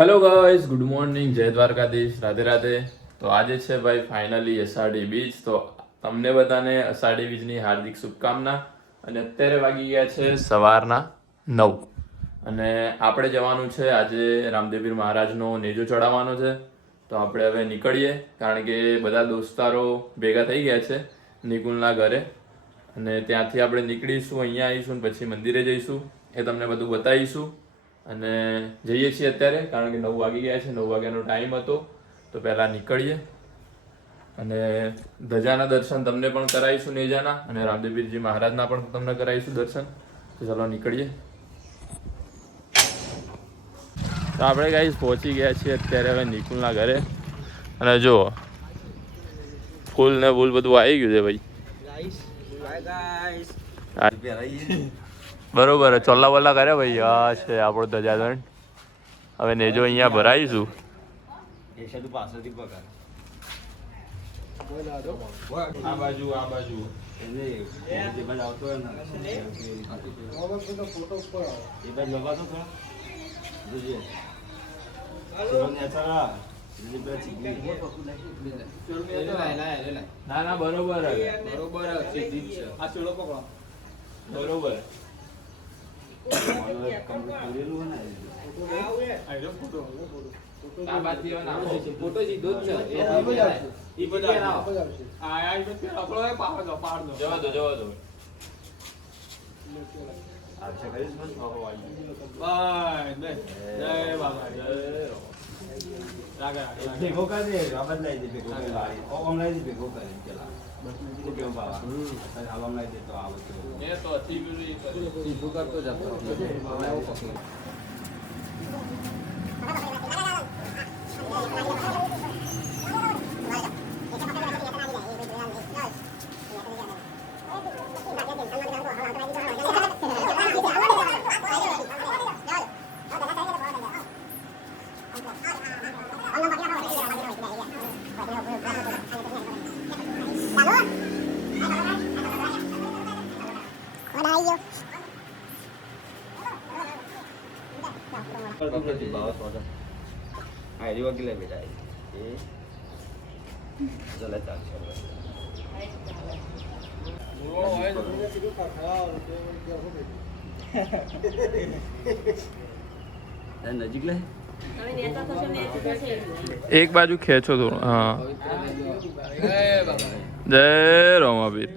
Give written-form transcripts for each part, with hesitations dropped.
Hello guys, good morning, જય દ્વારકાધીશ, રાધે રાધે. તો આજે છે ભાઈ ફાઇનલી અષાઢી બીજ. તો તમને બધાને અષાઢી બીજની હાર્દિક શુભકામના. અને અત્યારે વાગી ગયા છે સવારના 9 અને આપણે જવાનું છે આજે રામદેવપીર મહારાજનો નેજો ચડાવવાનો છે. તો આપણે હવે નીકળીએ, કારણ કે બધા દોસ્તારો ભેગા થઈ ગયા છે નિકુલના ઘરે. અને ત્યાંથી આપણે નીકળીશું, અહીંયા આવીશું ને પછી મંદિરે જઈશું. એ તમને બધું બતાવીશું. અને જઈએ છીએ અત્યારે, કારણ કે 9 વાગી ગયા છે, 9 વાગ્યાનો ટાઈમ હતો. તો પહેલાં નીકળીએ અને ધજાના દર્શન તમને પણ કરાવીશું નેજાના, અને રામદેવપીરજી મહારાજના પણ તમને કરાવીશું દર્શન. તો ચાલો નીકળીએ. તો આપણે ગાઈસ પહોંચી ગયા છીએ અત્યારે હવે નિકુલના ઘરે. અને જુઓ ફૂલ ને ફૂલ બધું આવી ગયું છે ભાઈ. બરોબર, ચોલ્લા વલ્લા કર્યા ભાઈ. આ છે આપણો ધજાદંડ. હવે નેજો અહીંયા ભરાઈશું. આ બાજુ ના બરોબર બરોબર. ફોટો સીધો જ છે. જવા દો ભેગો કરી દે, બદલાઈ દે, ભેગો કરી ભેગો કરે પેલા કેવું બાબા આવા લાવી દે તો આવે તો સીધું કરતો જતો વકીલે બેટા નજીક લે એક બાજુ ખેંચો થોડું. હા, જય રોમાપીર.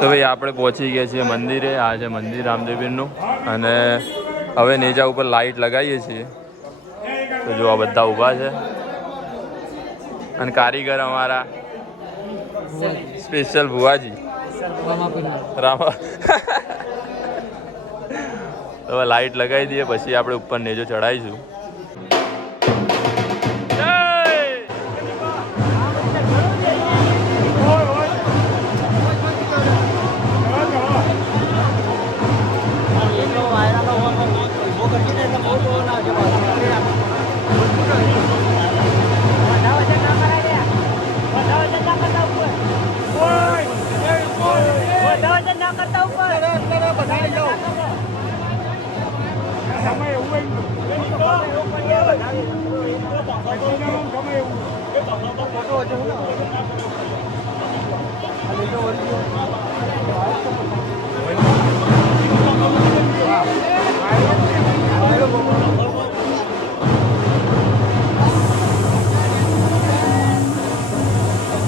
તો ભાઈ આપણે પહોંચી ગયા છીએ મંદિરે. આ છે મંદિર રામદેવીરનું. અને હવે નેજા ઉપર લાઇટ લગાવીએ છીએ. તો જો આ બધા ઊભા છે અને કારીગર અમારા સ્પેશિયલ ભુવાજી રામા. હવે લાઇટ લગાવી દઈએ પછી આપણે ઉપર નેજો ચડાવીશું.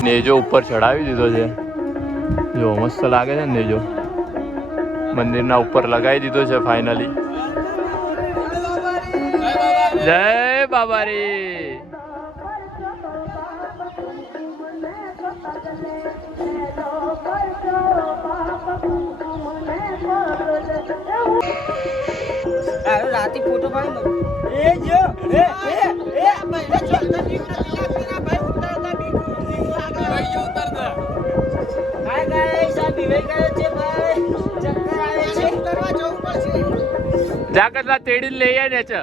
નેજો ઉપર ચડાવી દીધો છે. જો મસ્ત લાગે છે ને નેજો. મંદિરના ઉપર લગાવી દીધો છે ફાઇનલી. જય બાબારી. રાતે ફોટો પાડી જાકતલા તેડી લઈ ને છે.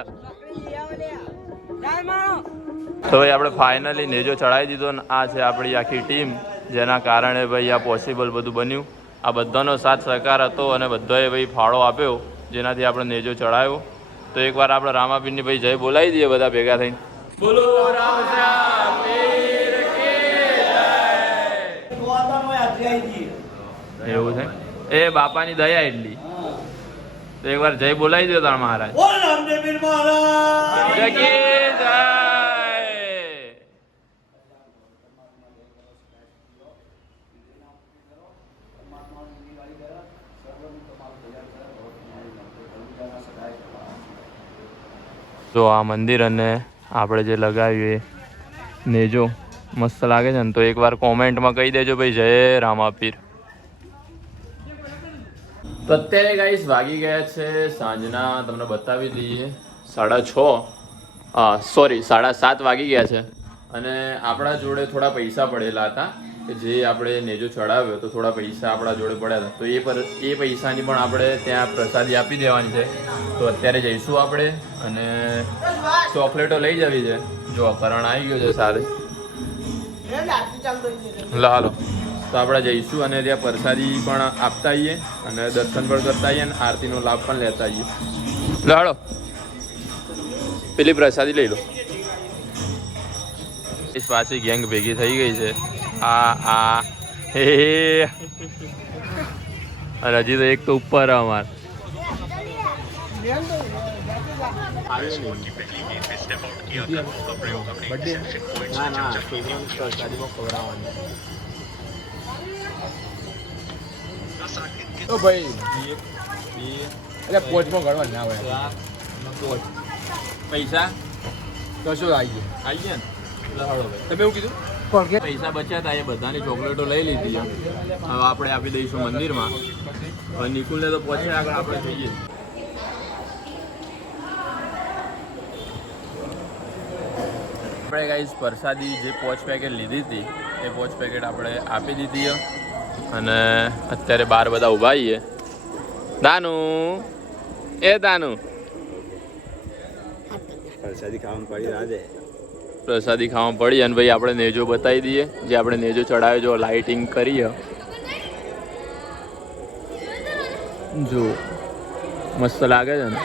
તો ભાઈ આપણે ફાઇનલી નેજો ચડાવી દીધો ને આ છે આપણી આખી ટીમ, જેના કારણે ભાઈ આ પોસિબલ બધું બન્યું. આ બધાનો સાથ સહકાર હતો અને બધાએ ભાઈ ફાળો આપ્યો, જેનાથી આપણે નેજો ચડાવ્યો. તો એકવાર આપણે રામાપીરની ભાઈ જય બોલાવી દઈએ બધા ભેગા થઈને. બોલો રામશ્યામ પીર કી જય. એવું છે એ બાપાની દયા એટલી. તો એકવાર જય બોલાવી દો તાર મહારાજ. જય કી જય. તો આ મંદિર અને આપણે જે લગાવ્યું એ નેજો મસ્ત લાગે છે ને. તો એકવાર કોમેન્ટમાં કહી દેજો ભાઈ જય રામાપીર. તો અત્યારે ગાઈસ વાગી ગયા છે સાંજના, તમને બતાવી દઈએ 6:30. સોરી 7:30 વાગી ગયા છે. અને આપણા જોડે થોડા પૈસા પડેલા હતા કે જે આપણે નેજો ચડાવ્યો, તો થોડા પૈસા આપણા જોડે પડ્યા હતા. તો એ પૈસાની પણ આપણે ત્યાં પ્રસાદી આપી દેવાની છે. તો અત્યારે જઈશું આપણે અને ચોકલેટો લઈ જવી છે. જો કરણ આવી ગયો છે સારે. હાલો તો આપણે જઈશું અને ત્યાં પ્રસાદી પણ આપતા આવીએ અને દર્શન પણ કરતા આવીએ અને આરતીનો લાભ પણ લેતા આવીએ. હાલો પેલી પ્રસાદી લઈ લો. પાછી ગેંગ ભેગી થઈ ગઈ છે. આ હે અને હજી તો એક તો ઉપર અમાર. પૈસા કશું આવી ગયા ને. તમે એવું કીધું પૈસા બચ્યા હતા એ બધાની ચોકલેટો લઈ લીધી. હવે આપણે આપી દઈશું મંદિરમાં. હવે નિકુલને તો પહોંચે આગળ આપણે જઈએ. આપણે ગાઈસ પ્રસાદી જે 5 પેકેટ લીધી હતી એ 5 પેકેટ આપણે આપી દીધી અને અત્યારે બહાર બધા ઊભા છીએ. દાનું એ દાનું પ્રસાદી ખાવાનું પડી રાજે. પ્રસાદી ખાવા પડી અને ભાઈ આપણે નેજો બતાવી દઈએ. જે આપણે નેજો ચડાવ્યો, જો લાઇટિંગ કરીએ, જો મસ્ત લાગે છે ને.